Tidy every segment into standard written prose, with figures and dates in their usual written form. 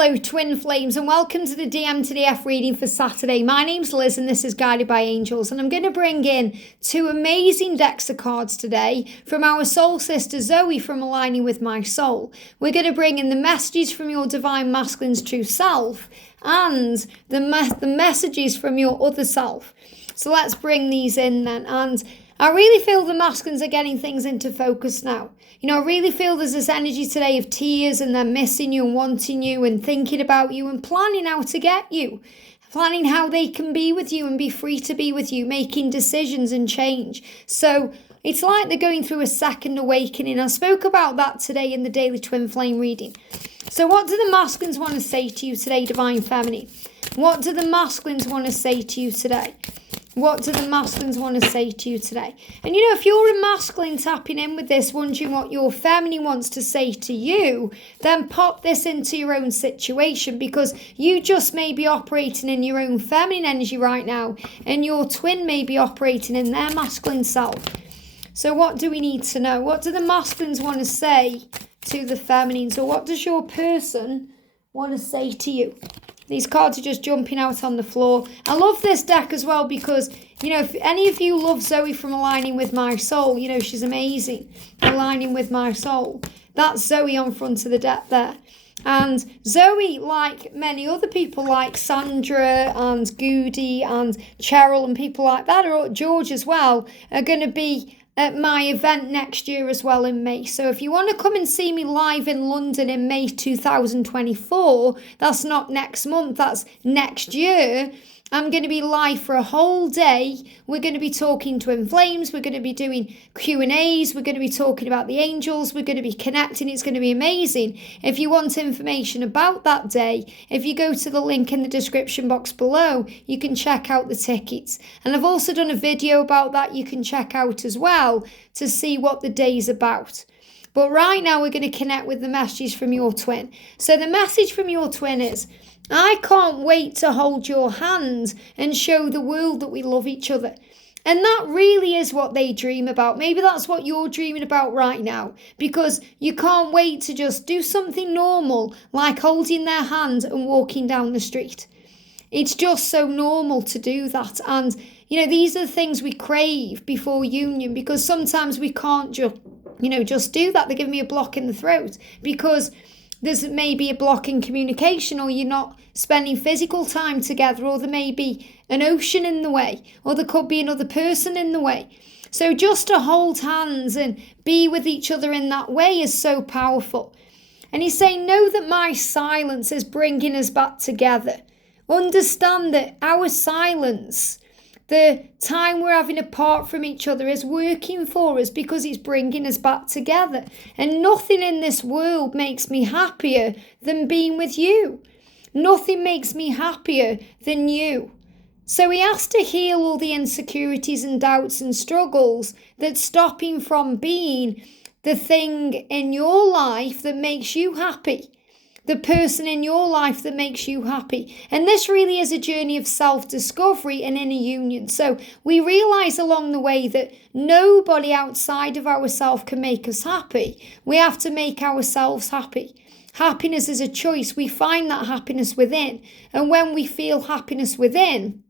Hello twin flames and welcome to the DM to DF reading for Saturday. My name's Liz and this is Guided by Angels, and I'm going to bring in two amazing decks of cards today from our soul sister Zoe from Aligning with My Soul. We're going to bring in the messages from your divine masculine's true self and the messages from your other self. So let's bring these in then. And I really feel the masculines are getting things into focus now. I really feel there's this energy today of tears and they're missing you and wanting you and thinking about you and planning how to get you. Planning how they can be with you and be free to be with you, making decisions and change. So it's like they're going through a second awakening. I spoke about that today in the Daily Twin Flame reading. So what do the masculines want to say to you today, Divine Feminine? What do the masculines want to say to you today? What do the masculines want to say to you today? And if you're a masculine tapping in with this, wondering what your feminine wants to say to you, then pop this into your own situation, because you just may be operating in your own feminine energy right now, and your twin may be operating in their masculine self. So what do we need to know? What do the masculines want to say to the feminines? Or what does your person want to say to you? These cards are just jumping out on the floor. I love this deck as well because, if any of you love Zoe from Aligning with My Soul, she's amazing. Aligning with My Soul. That's Zoe on front of the deck there. And Zoe, like many other people like Sandra and Goody and Cheryl and people like that, or George as well, are going to be at my event next year as well in May. So if you want to come and see me live in London in May 2024, that's not next month, that's next year. I'm going to be live for a whole day. We're going to be talking Twin Flames. We're going to be doing Q&As. We're going to be talking about the angels. We're going to be connecting. It's going to be amazing. If you want information about that day, if you go to the link in the description box below, you can check out the tickets. And I've also done a video about that you can check out as well to see what the day's about. But right now we're going to connect with the messages from your twin. So the message from your twin is, I can't wait to hold your hand and show the world that we love each other. And that really is what they dream about. Maybe that's what you're dreaming about right now, because you can't wait to just do something normal, like holding their hand and walking down the street. It's just so normal to do that. And, these are the things we crave before union, because sometimes we can't just do that. They give me a block in the throat because there's maybe a block in communication, or you're not spending physical time together, or there may be an ocean in the way, or there could be another person in the way. So just to hold hands and be with each other in that way is so powerful. And he's saying, know that my silence is bringing us back together. Understand that our silence, the time we're having apart from each other, is working for us because it's bringing us back together. And nothing in this world makes me happier than being with you. Nothing makes me happier than you. So he has to heal all the insecurities and doubts and struggles that stop him from being the thing in your life that makes you happy. The person in your life that makes you happy. And this really is a journey of self-discovery and inner union. So we realize along the way that nobody outside of ourselves can make us happy. We have to make ourselves happy. Happiness is a choice. We find that happiness within. And when we feel happiness within,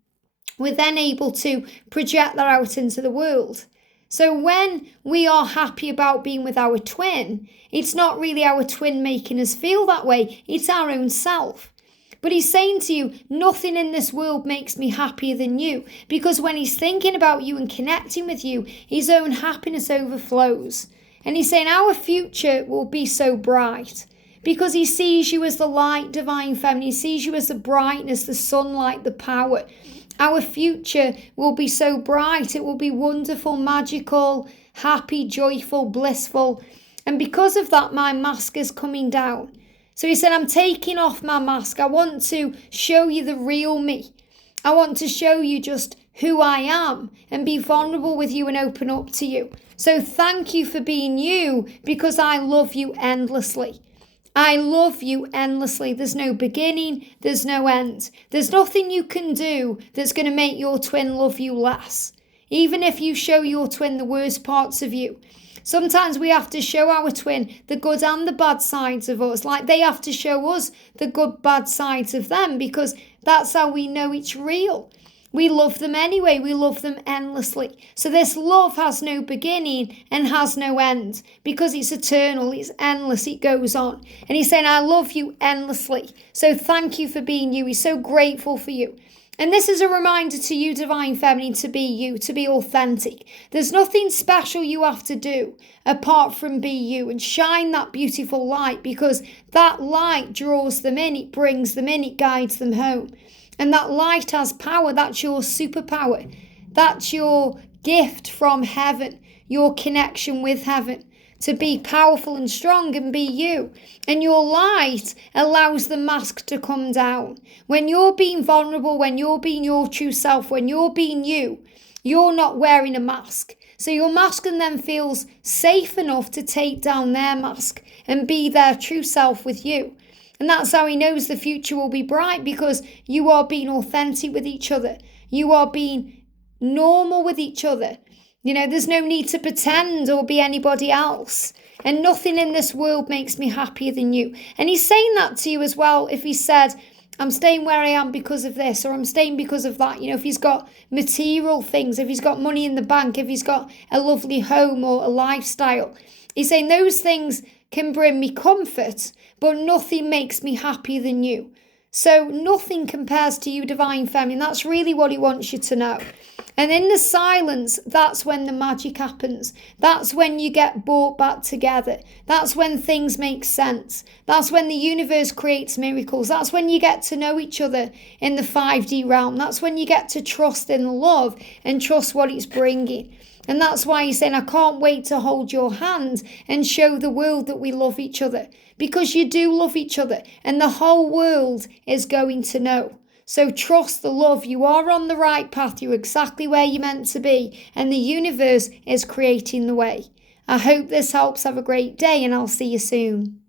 we're then able to project that out into the world. So when we are happy about being with our twin, it's not really our twin making us feel that way. It's our own self. But he's saying to you, nothing in this world makes me happier than you. Because when he's thinking about you and connecting with you, his own happiness overflows. And he's saying our future will be so bright. Because he sees you as the light, Divine Feminine. He sees you as the brightness, the sunlight, the power. Our future will be so bright. It will be wonderful, magical, happy, joyful, blissful. And because of that, my mask is coming down. So he said, I'm taking off my mask. I want to show you the real me. I want to show you just who I am and be vulnerable with you and open up to you. So thank you for being you, because I love you endlessly. I love you endlessly. There's no beginning, there's no end. There's nothing you can do that's going to make your twin love you less. Even if you show your twin the worst parts of you, Sometimes we have to show our twin the good and the bad sides of us, like they have to show us the good, bad sides of them, because that's how we know it's real. We love them anyway. We love them endlessly. So this love has no beginning and has no end, because it's eternal, it's endless, it goes on. And he's saying, I love you endlessly. So thank you for being you. He's so grateful for you. And this is a reminder to you, Divine Feminine, to be you, to be authentic. There's nothing special you have to do apart from be you and shine that beautiful light, because that light draws them in, it brings them in, it guides them home. And that light has power. That's your superpower. That's your gift from heaven, your connection with heaven, to be powerful and strong and be you. And your light allows the mask to come down. When you're being vulnerable, when you're being your true self, when you're being you, you're not wearing a mask. So your masculine then feels safe enough to take down their mask and be their true self with you. And that's how he knows the future will be bright, because you are being authentic with each other. You are being normal with each other. You know, there's no need to pretend or be anybody else. And nothing in this world makes me happier than you. And he's saying that to you as well. If he said, I'm staying where I am because of this, or I'm staying because of that. You know, if he's got material things, if he's got money in the bank, if he's got a lovely home or a lifestyle. He's saying those things can bring me comfort, but nothing makes me happier than you. So nothing compares to you, Divine Feminine. That's really what he wants you to know. And in the silence, that's when the magic happens. That's when you get brought back together. That's when things make sense. That's when the universe creates miracles. That's when you get to know each other in the 5D realm. That's when you get to trust in love and trust what it's bringing. And that's why he's saying, I can't wait to hold your hand and show the world that we love each other. Because you do love each other, and the whole world is going to know. So trust the love. You are on the right path. You're exactly where you're meant to be. And the universe is creating the way. I hope this helps. Have a great day, and I'll see you soon.